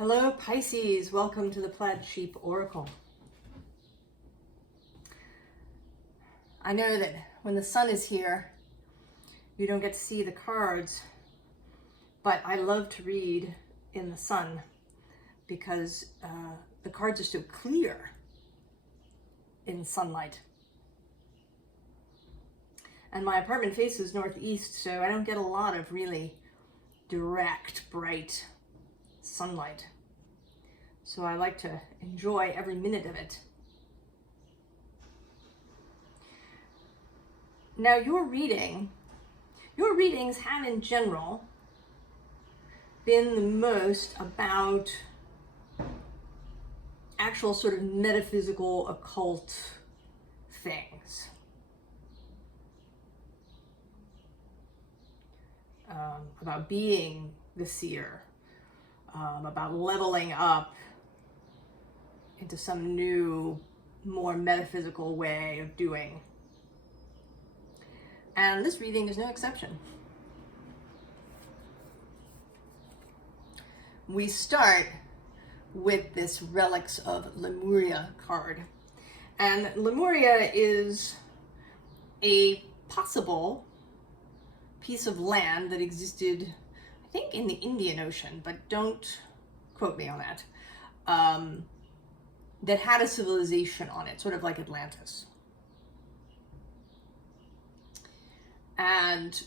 Hello Pisces, welcome to the Plaid Sheep Oracle. I know that when the sun is here, you don't get to see the cards, but I love to read in the sun because the cards are so clear in sunlight. And my apartment faces northeast, so I don't get a lot of really direct, bright sunlight. So I like to enjoy every minute of it. Now your readings have in general been the most about actual sort of metaphysical, occult things. About being the seer, about leveling up into some new, more metaphysical way of doing. And this reading is no exception. We start with this Relics of Lemuria card. And Lemuria is a possible piece of land that existed, I think, in the Indian Ocean, but don't quote me on that, that had a civilization on it, sort of like Atlantis. And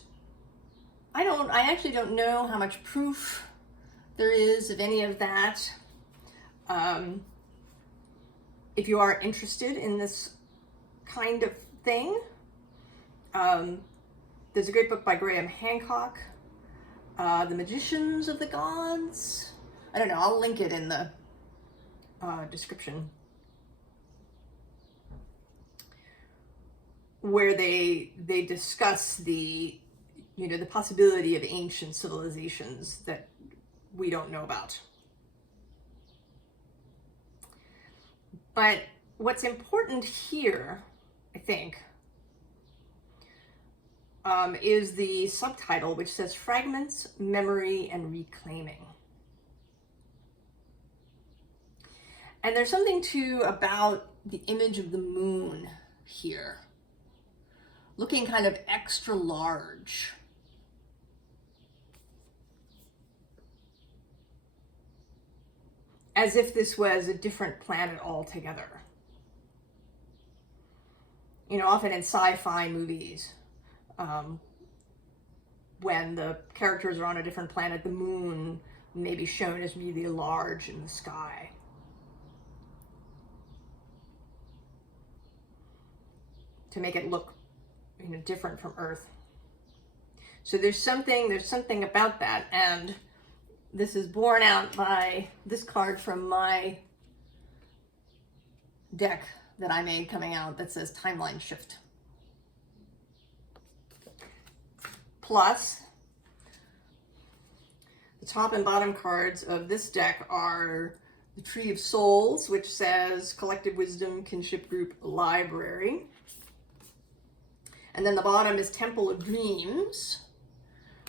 I actually don't know how much proof there is of any of that. If you are interested in this kind of thing, there's a great book by Hancock, The Magicians of the Gods. I don't know, I'll link it in the description, where they discuss the possibility of ancient civilizations that we don't know about. But what's important here, I think, is the subtitle, which says Fragments, Memory, and Reclaiming. And there's something too about the image of the moon here, looking kind of extra large. As if this was a different planet altogether. You know, often in sci-fi movies, when the characters are on a different planet, the moon may be shown as really large in the sky. To make it look, different from Earth. So there's something about that, and this is borne out by this card from my deck that I made coming out that says Timeline Shift. Plus, the top and bottom cards of this deck are the Tree of Souls, which says Collective Wisdom, Kinship Group, Library. And then the bottom is Temple of Dreams,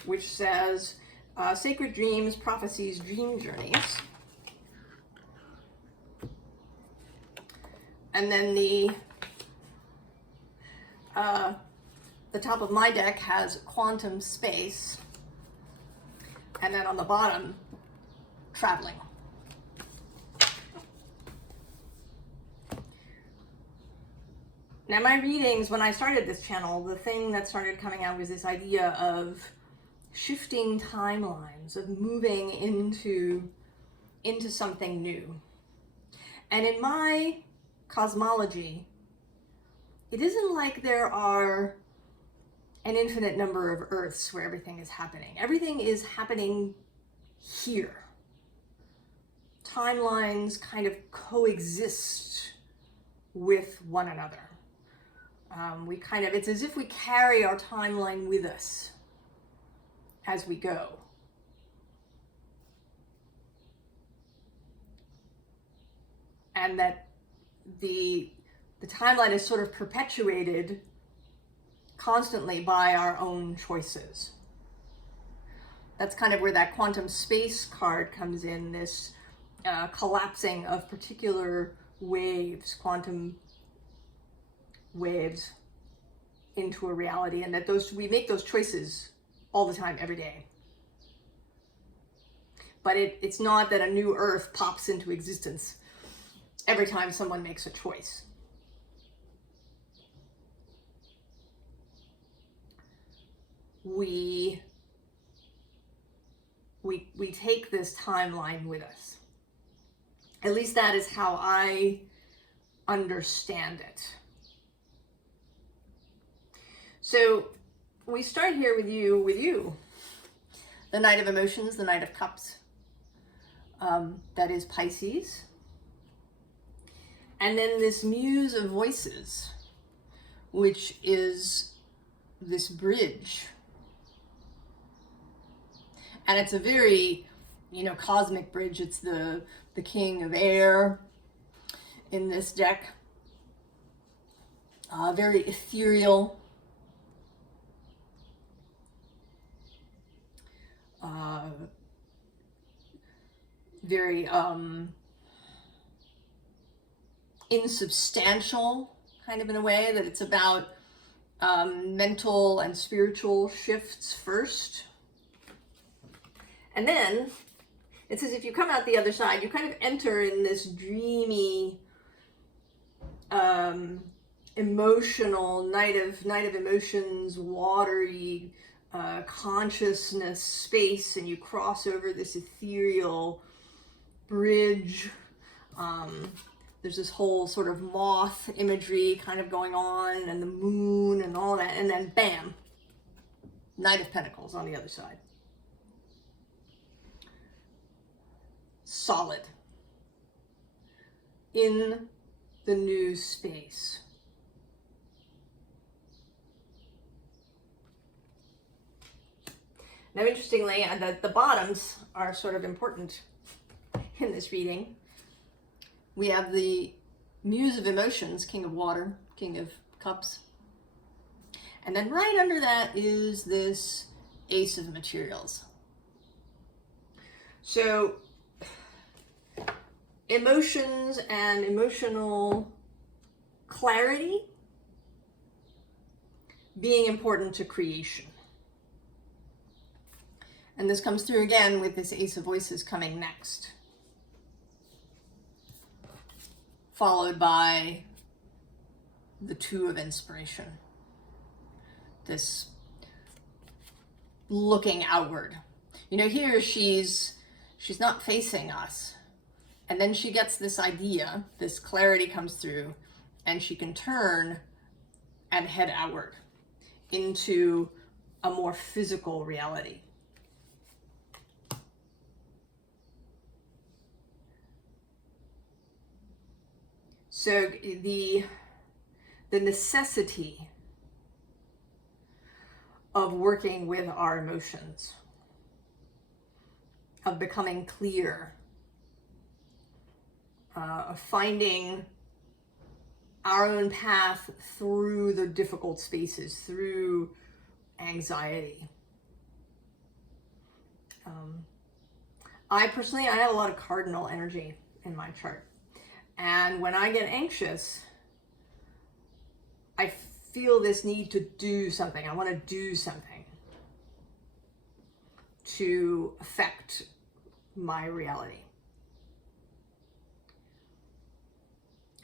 which says Sacred Dreams, Prophecies, Dream Journeys. And then the top of my deck has Quantum Space. And then on the bottom, Traveling. Now my readings, when I started this channel, the thing that started coming out was this idea of shifting timelines, of moving into something new. And in my cosmology, it isn't like there are an infinite number of Earths where everything is happening. Everything is happening here. Timelines kind of coexist with one another. It's as if we carry our timeline with us as we go. And that the timeline is sort of perpetuated constantly by our own choices. That's kind of where that quantum space card comes in, this collapsing of particular waves, quantum waves, into a reality, and that we make those choices all the time, every day. But it's not that a new earth pops into existence every time someone makes a choice. We take this timeline with us. At least that is how I understand it. So we start here with you. The Knight of Emotions, the Knight of Cups. That is Pisces. And then this Muse of Voices, which is this bridge. And it's a very, cosmic bridge. It's the King of Air in this deck. Very ethereal. Very insubstantial, kind of, in a way, that it's about mental and spiritual shifts first. And then it's as if you come out the other side, you kind of enter in this dreamy, emotional night of emotions, watery consciousness space, and you cross over this ethereal bridge. There's this whole sort of moth imagery kind of going on, and the moon and all that, and then bam, Knight of Pentacles on the other side. Solid in the new space. Now, interestingly, the bottoms are sort of important in this reading. We have the Muse of Emotions, King of Water, King of Cups. And then right under that is this Ace of Materials. So, emotions and emotional clarity being important to creation. And this comes through again with this Ace of Voices coming next, followed by the Two of Inspiration. This looking outward. Here she's not facing us. And then she gets this idea, this clarity comes through, and she can turn and head outward into a more physical reality. So the necessity of working with our emotions, of becoming clear, of finding our own path through the difficult spaces, through anxiety. I have a lot of cardinal energy in my chart. And when I get anxious, I feel this need to do something. I want to do something to affect my reality.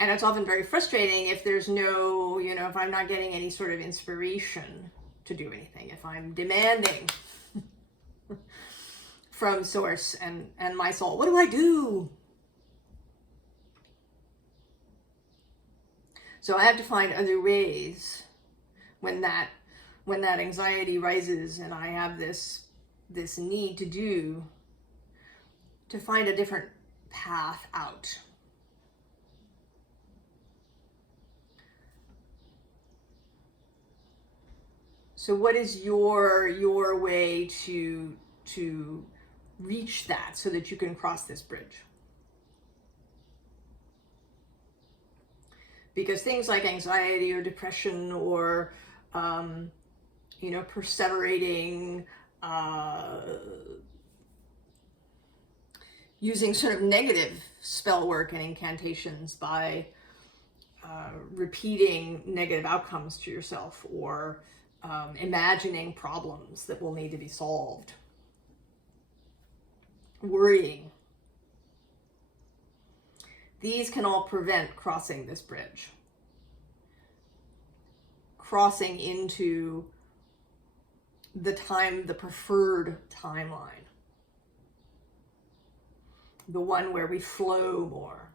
And it's often very frustrating if there's no, if I'm not getting any sort of inspiration to do anything, if I'm demanding from Source and my soul, what do I do? So I have to find other ways when that anxiety rises and I have this need to find a different path out. So what is your way to reach that so that you can cross this bridge? Because things like anxiety or depression or, perseverating, using sort of negative spell work and incantations by repeating negative outcomes to yourself, or imagining problems that will need to be solved, worrying. These can all prevent crossing this bridge, crossing into the preferred timeline, the one where we flow more,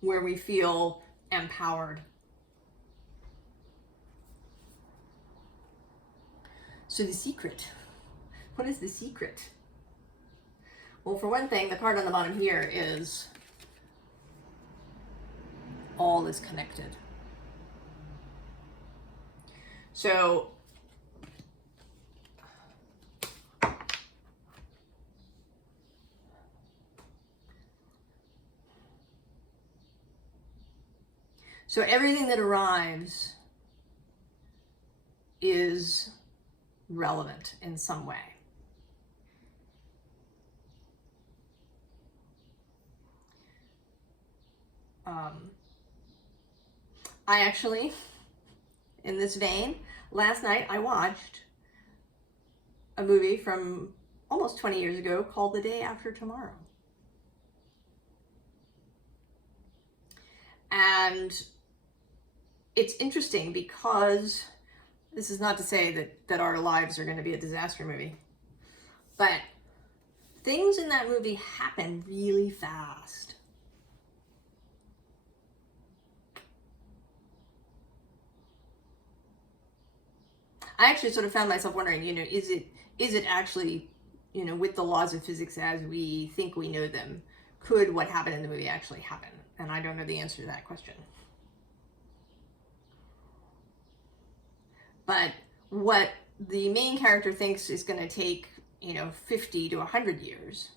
where we feel empowered. So the secret, what is the secret? Well, for one thing, the card on the bottom here is all is connected. So everything that arrives is relevant in some way. I actually, in this vein, last night I watched a movie from almost 20 years ago called The Day After Tomorrow. And it's interesting because this is not to say that our lives are going to be a disaster movie, but things in that movie happen really fast. I actually sort of found myself wondering, is it actually, with the laws of physics as we think we know them, could what happened in the movie actually happen? And I don't know the answer to that question. But what the main character thinks is going to take, 50 to 100 years,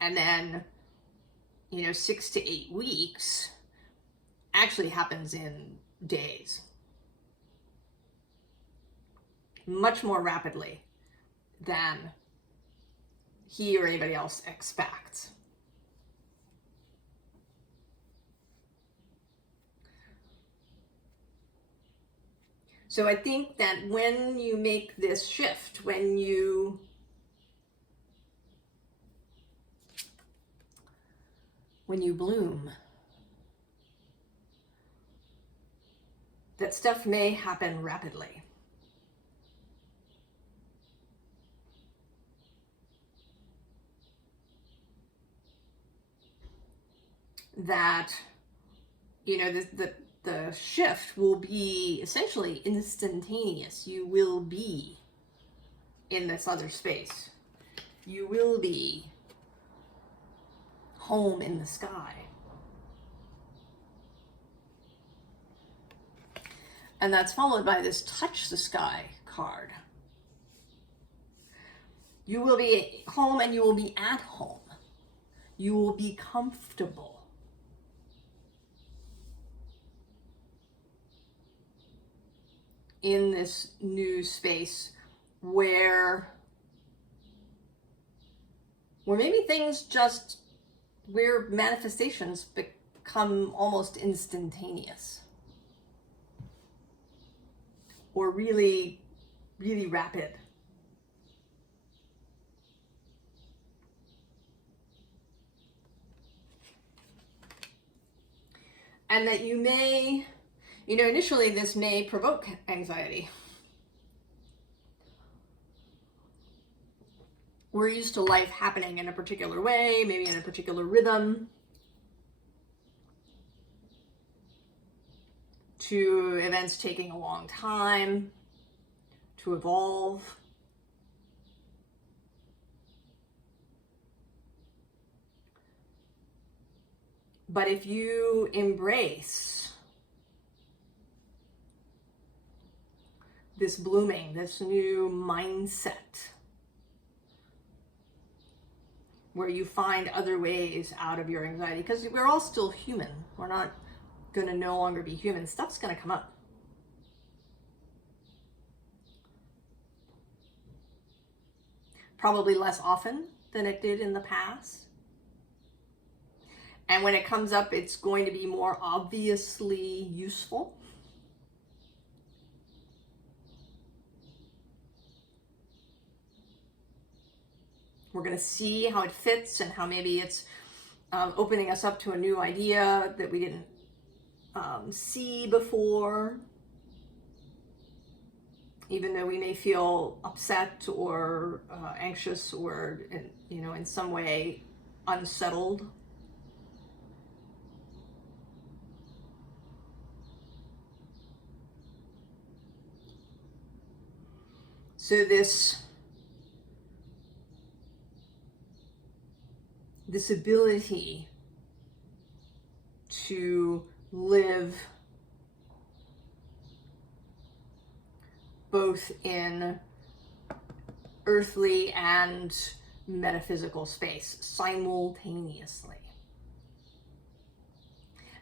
and then, 6 to 8 weeks, actually happens in days. Much more rapidly than he or anybody else expects. So I think that when you make this shift, when you bloom, that stuff may happen rapidly. That, the shift will be essentially instantaneous. You will be in this other space. You will be home in the sky. And that's followed by this touch the sky card. You will be home and you will be at home. You will be comfortable. In this new space where maybe things just, where manifestations become almost instantaneous or really, really rapid. And that you may, initially this may provoke anxiety. We're used to life happening in a particular way, maybe in a particular rhythm, to events taking a long time to evolve. But if you embrace this blooming, this new mindset, where you find other ways out of your anxiety, because we're all still human. We're not going to no longer be human. Stuff's going to come up. probably less often than it did in the past. And when it comes up, it's going to be more obviously useful. We're going to see how it fits and how maybe it's opening us up to a new idea that we didn't see before. Even though we may feel upset or anxious or, in some way unsettled. So this ability to live both in earthly and metaphysical space simultaneously.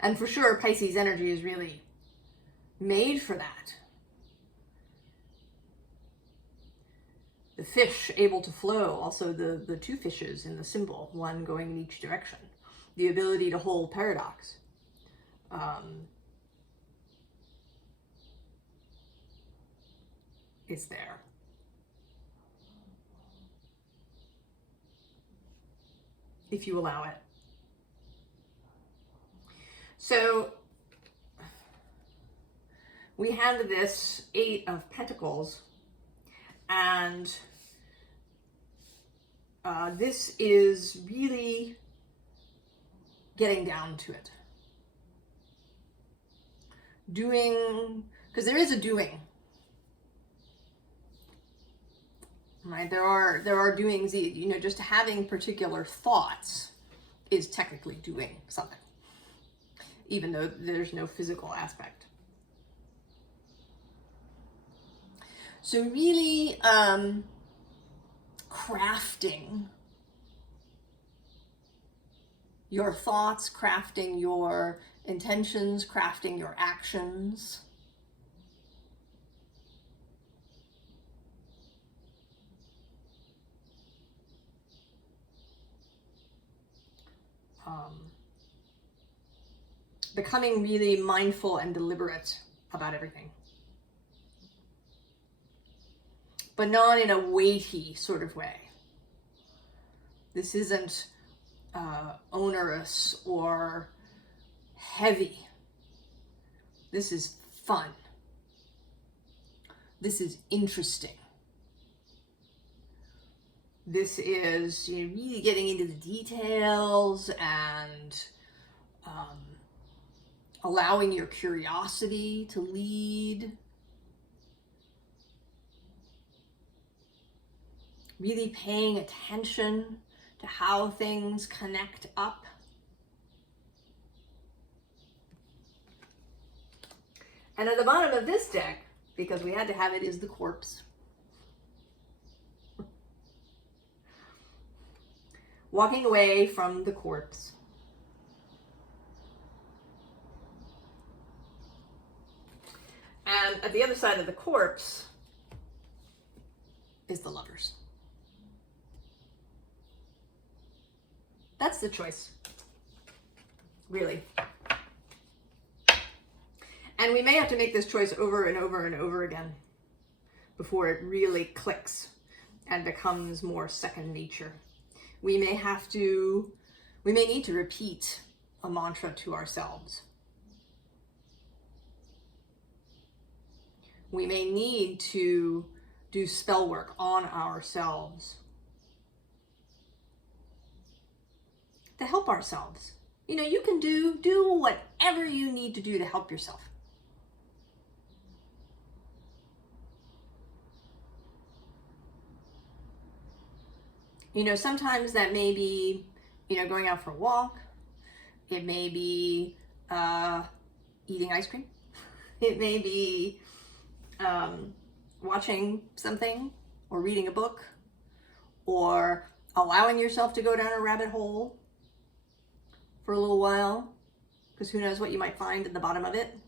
And for sure, Pisces energy is really made for that. The fish able to flow, also the two fishes in the symbol, one going in each direction. The ability to hold paradox. Is there. If you allow it. So we have this 8 of Pentacles, and this is really getting down to it. Doing, because there is a doing. Right? There are doings, just having particular thoughts is technically doing something, even though there's no physical aspect. So really crafting your thoughts, crafting your intentions, crafting your actions. Becoming really mindful and deliberate about everything. But not in a weighty sort of way. This isn't onerous or heavy. This is fun. This is interesting. This is really getting into the details and allowing your curiosity to lead. Really paying attention to how things connect up. And at the bottom of this deck, because we had to have it, is the corpse. Walking away from the corpse. And at the other side of the corpse is the Lovers. That's the choice, really. And we may have to make this choice over and over and over again before it really clicks and becomes more second nature. We may need to repeat a mantra to ourselves. We may need to do spell work on ourselves to help ourselves. You can do whatever you need to do to help yourself. Sometimes that may be, going out for a walk. It may be eating ice cream. It may be watching something or reading a book or allowing yourself to go down a rabbit hole for a little while, because who knows what you might find at the bottom of it.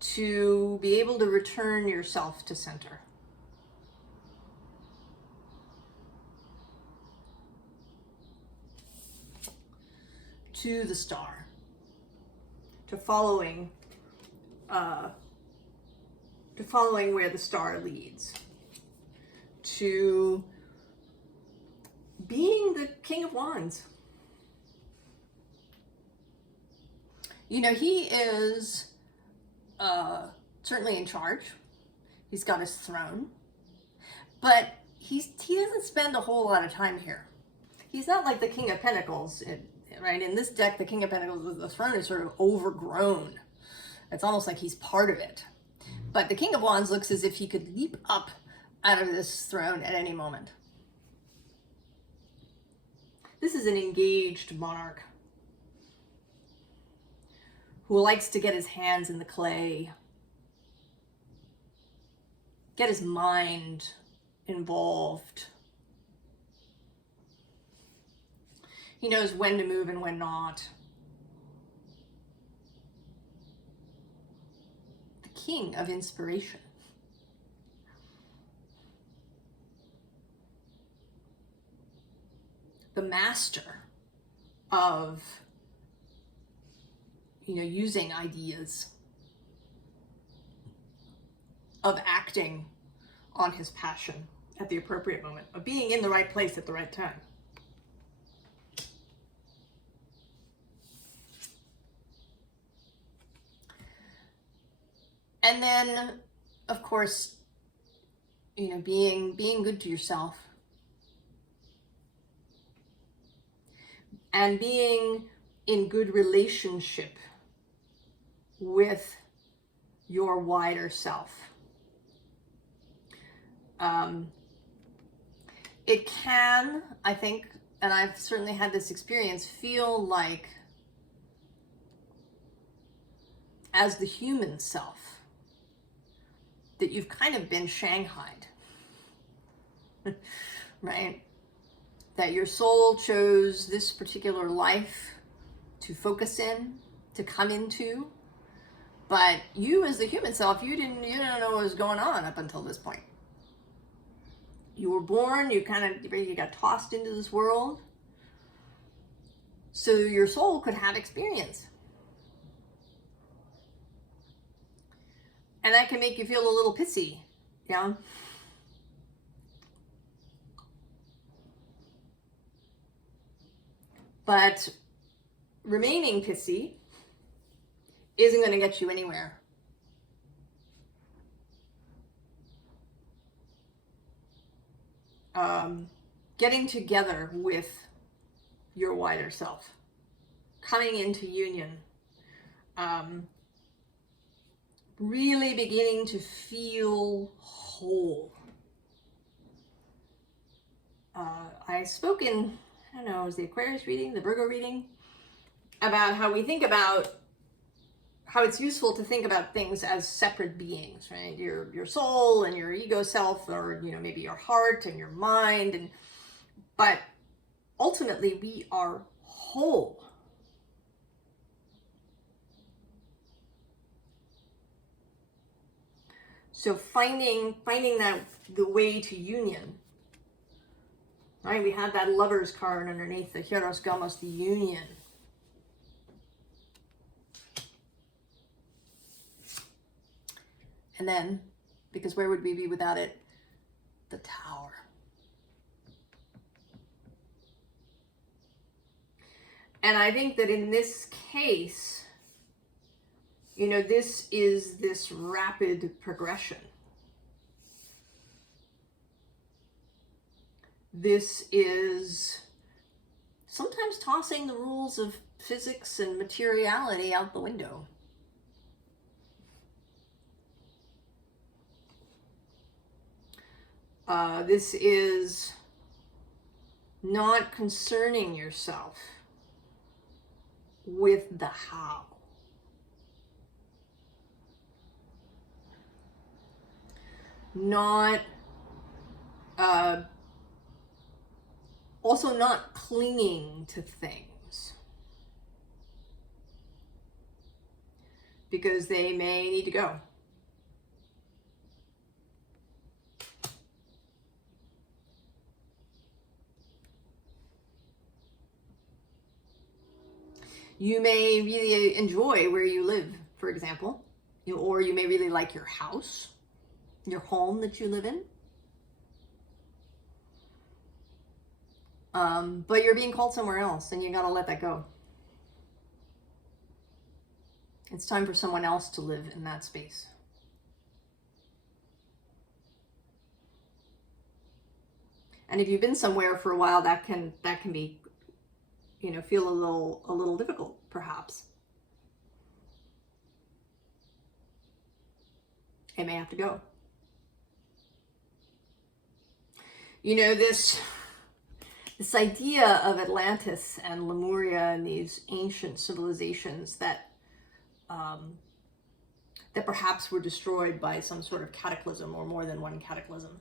To be able to return yourself to center. to the star, to following where the star leads, to being the King of Wands. You know, he is certainly in charge. He's got his throne, but he doesn't spend a whole lot of time here. He's not like the King of Pentacles, right? In this deck, the King of Pentacles, the throne is sort of overgrown. It's almost like he's part of it. But the King of Wands looks as if he could leap up out of this throne at any moment. This is an engaged monarch who likes to get his hands in the clay, get his mind involved. He knows when to move and when not. The king of inspiration. The master of, using ideas, of acting on his passion at the appropriate moment, of being in the right place at the right time. And then, of course, being good to yourself. And being in good relationship with your wider self. It can, I think, and I've certainly had this experience, feel like as the human self, that you've kind of been shanghaied, right? That your soul chose this particular life to focus in, to come into, but you as the human self, you didn't know what was going on up until this point. You were born, you got tossed into this world, so your soul could have experience. And that can make you feel a little pissy, yeah? But remaining pissy isn't going to get you anywhere. Getting together with your wider self, coming into union, really beginning to feel whole. I spoke in, I don't know, it was the Aquarius reading, the Virgo reading, about how we think about how it's useful to think about things as separate beings, right? Your soul and your ego self, or maybe your heart and your mind, but ultimately we are whole. So finding that the way to union, right? We have that Lover's card underneath the Hieros Gamos, the union. And then, because where would we be without it? The Tower. And I think that in this case, this is this rapid progression. This is sometimes tossing the rules of physics and materiality out the window. This is not concerning yourself with the how. Also not clinging to things, because they may need to go. You may really enjoy where you live, for example, or you may really like your house, your home that you live in. But you're being called somewhere else, and you gotta let that go. It's time for someone else to live in that space. And if you've been somewhere for a while, that can be, feel a little difficult, perhaps. It may have to go. This idea of Atlantis and Lemuria and these ancient civilizations that perhaps were destroyed by some sort of cataclysm or more than one cataclysm.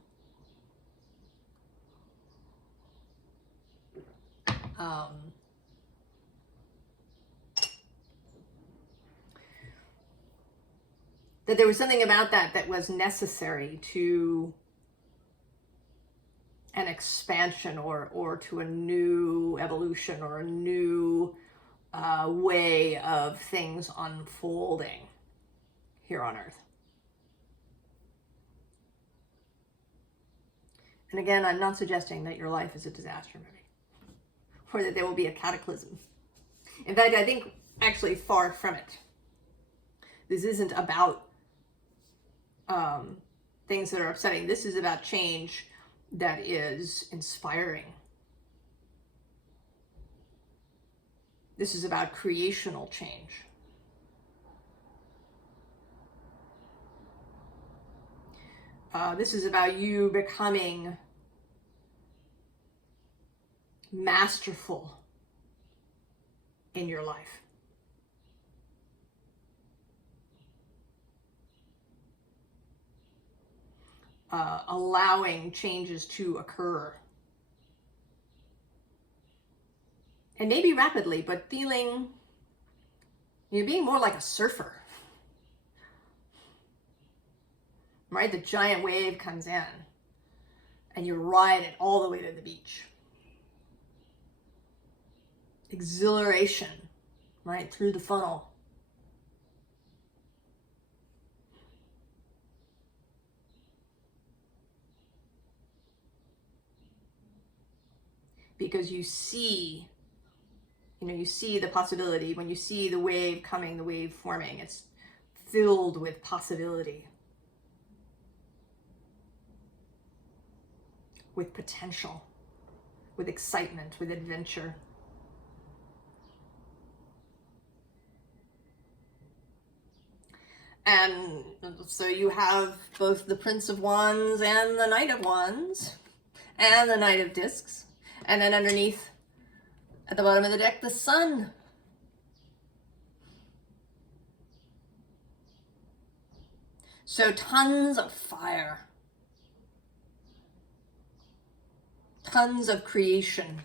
That there was something about that was necessary to an expansion or to a new evolution or a new way of things unfolding here on Earth. And again, I'm not suggesting that your life is a disaster movie or that there will be a cataclysm. In fact, I think actually far from it. This isn't about things that are upsetting. This is about change that is inspiring. This is about creational change. This is about you becoming masterful in your life. Allowing changes to occur. And maybe rapidly, but feeling, being more like a surfer. Right? The giant wave comes in and you ride it all the way to the beach. Exhilaration, right? Through the funnel. Because you see the possibility. When you see the wave coming, the wave forming, it's filled with possibility, with potential, with excitement, with adventure. And so you have both the Prince of Wands and the Knight of Wands and the Knight of Discs. And then underneath, at the bottom of the deck, the Sun. So tons of fire. Tons of creation.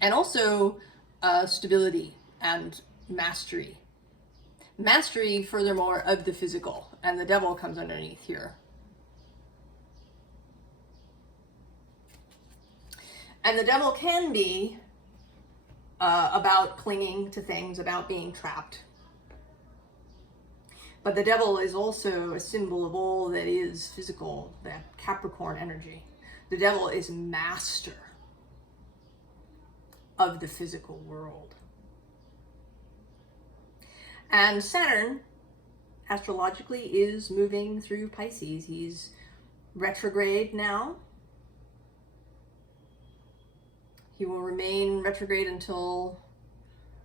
And also stability and mastery. Mastery, furthermore, of the physical. And the Devil comes underneath here. And the Devil can be about clinging to things, about being trapped. But the Devil is also a symbol of all that is physical, that Capricorn energy. The Devil is master of the physical world. And Saturn, astrologically, is moving through Pisces. He's retrograde now. He will remain retrograde until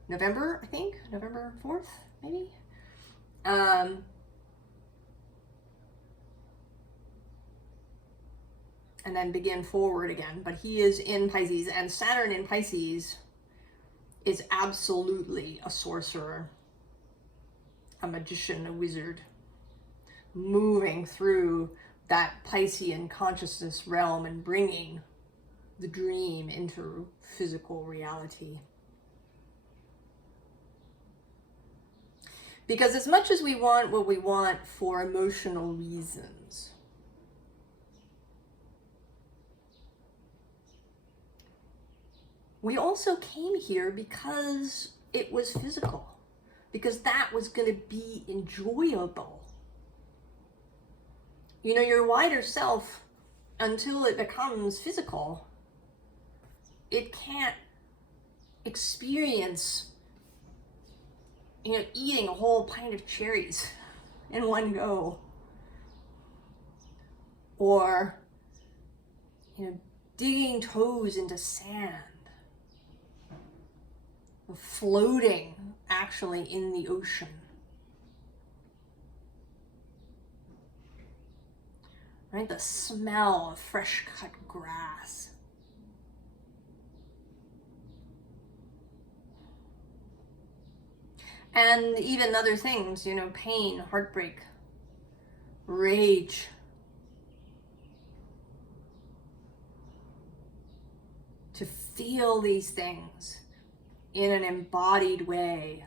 November, I think. November 4th, maybe? And then begin forward again. But he is in Pisces, and Saturn in Pisces is absolutely a sorcerer, a magician, a wizard, moving through that Piscean consciousness realm and bringing the dream into physical reality. Because as much as we want what we want for emotional reasons, we also came here because it was physical, because that was going to be enjoyable. You know, your wider self, until it becomes physical, it can't experience, you know, eating a whole pint of cherries in one go, or, you know, digging toes into sand, or floating actually in the ocean. Right? The smell of fresh cut grass. And even other things, you know, pain, heartbreak, rage. To feel these things in an embodied way.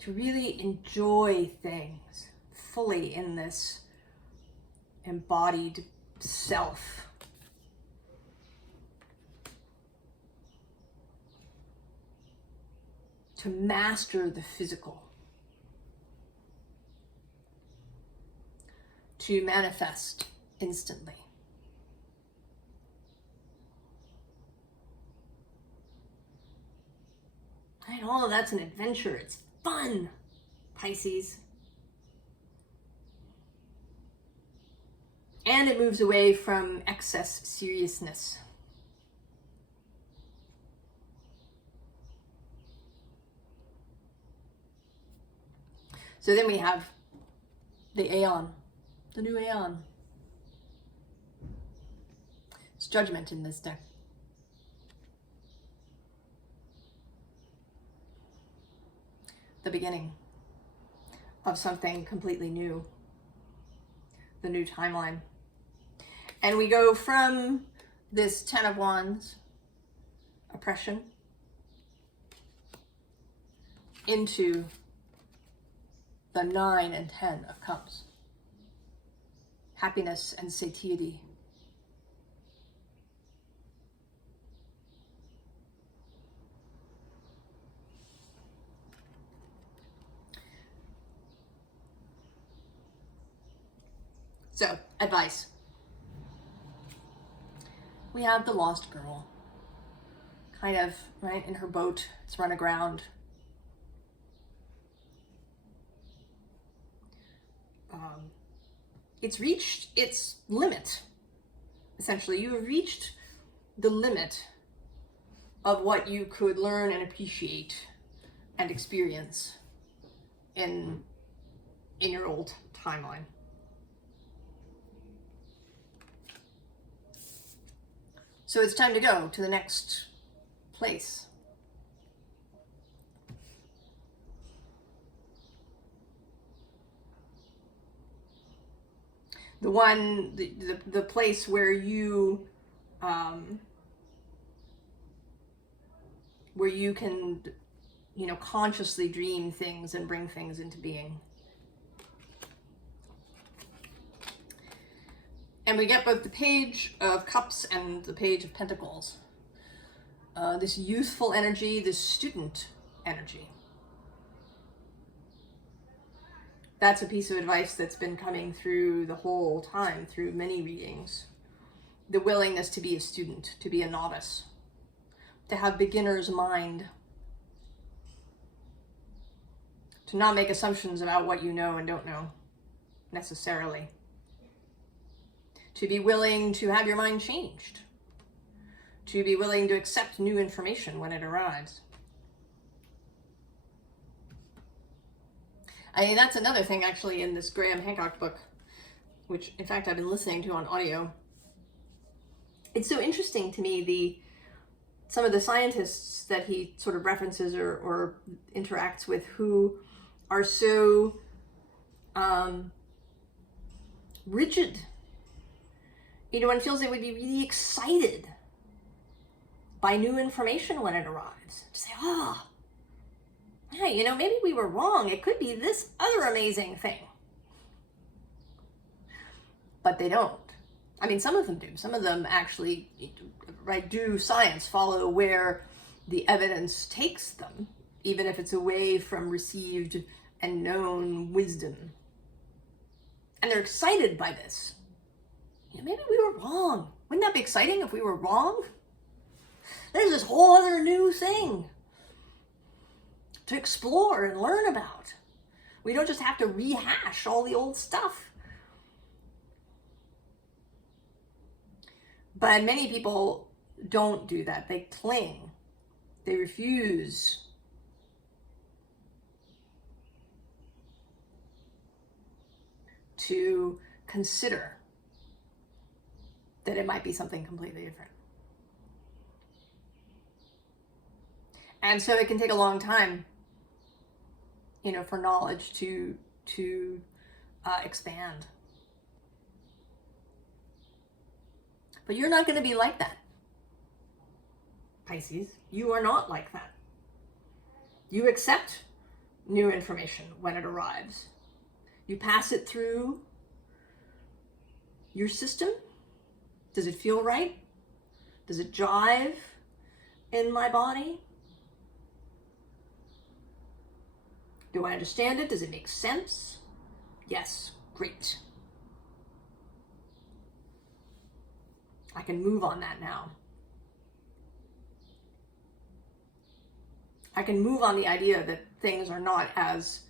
To really enjoy things fully in this embodied self. To master the physical. To manifest instantly. And all of that's an adventure. It's fun, Pisces. And it moves away from excess seriousness. So then we have the Aeon, the new Aeon. It's Judgment in this deck. The beginning of something completely new. The new timeline. And we go from this Ten of Wands, oppression, into the 9 and 10 of Cups, happiness and satiety. So, advice. We have the lost girl, kind of, right, in her boat. It's run aground. It's reached its limit. Essentially, you have reached the limit of what you could learn and appreciate and experience in your old timeline. So it's time to go to the next place. The one, the place where you can, you know, consciously dream things and bring things into being. And we get both the Page of Cups and the Page of Pentacles. This youthful energy, this student energy. That's a piece of advice that's been coming through the whole time, through many readings. The willingness to be a student, to be a novice, to have beginner's mind, to not make assumptions about what you know and don't know necessarily, to be willing to have your mind changed, to be willing to accept new information when it arrives. I mean, that's another thing actually in this Graham Hancock book, which in fact I've been listening to on audio. It's so interesting to me, some of the scientists that he sort of references or interacts with, who are so rigid. You know, one feels they would be really excited by new information when it arrives. To say, oh, hey, you know, maybe we were wrong. It could be this other amazing thing. But they don't. I mean, some of them do. Some of them actually, right, do science, follow where the evidence takes them, even if it's away from received and known wisdom. And they're excited by this. Maybe we were wrong. Wouldn't that be exciting if we were wrong? There's this whole other new thing to explore and learn about. We don't just have to rehash all the old stuff. But many people don't do that. They cling. They refuse to consider that it might be something completely different. And so it can take a long time, for knowledge to expand. But you're not going to be like that, Pisces. You are not like that. You accept new information when it arrives. You pass it through your system. Does it feel right? Does it jive in my body? Do I understand it? Does it make sense? Yes, great. I can move on that now. I can move on the idea that things are not as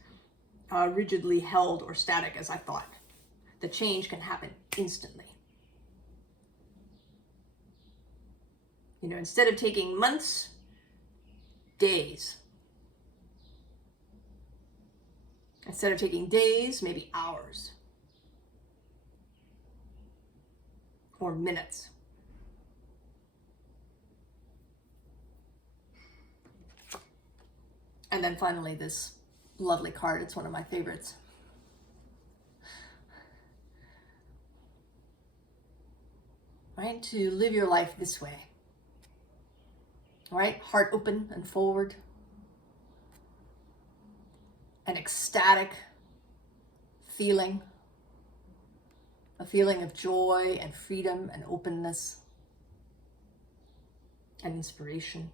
rigidly held or static as I thought. The change can happen instantly. Instead of taking months, days. Instead of taking days, maybe hours. Or minutes. And then finally, this lovely card. It's one of my favorites. Right? To live your life this way. Right? Heart open and forward. An ecstatic feeling. A feeling of joy and freedom and openness and inspiration.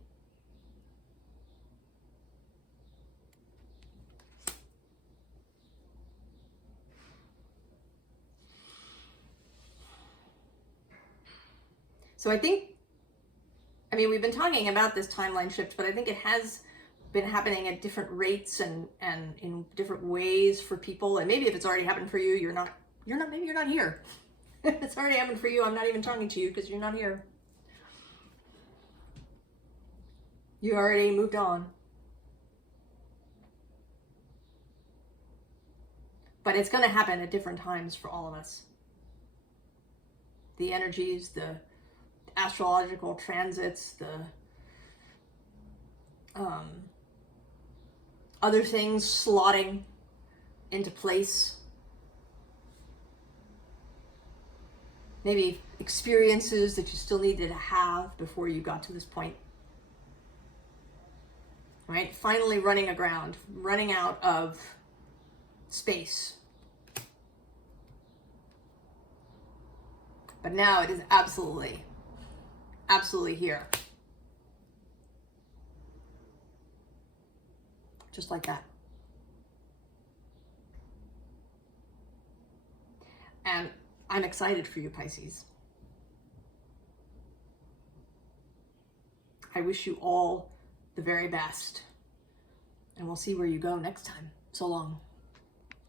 So I think, we've been talking about this timeline shift, but I think it has been happening at different rates and in different ways for people. And maybe if it's already happened for you, maybe you're not here. If it's already happened for you, I'm not even talking to you because you're not here. You already moved on. But it's going to happen at different times for all of us. The energies, the astrological transits, the other things slotting into place. Maybe experiences that you still needed to have before you got to this point. Right? Finally running aground, running out of space. But now it is absolutely here. Just like that. And I'm excited for you, Pisces. I wish you all the very best. And we'll see where you go next time. So long.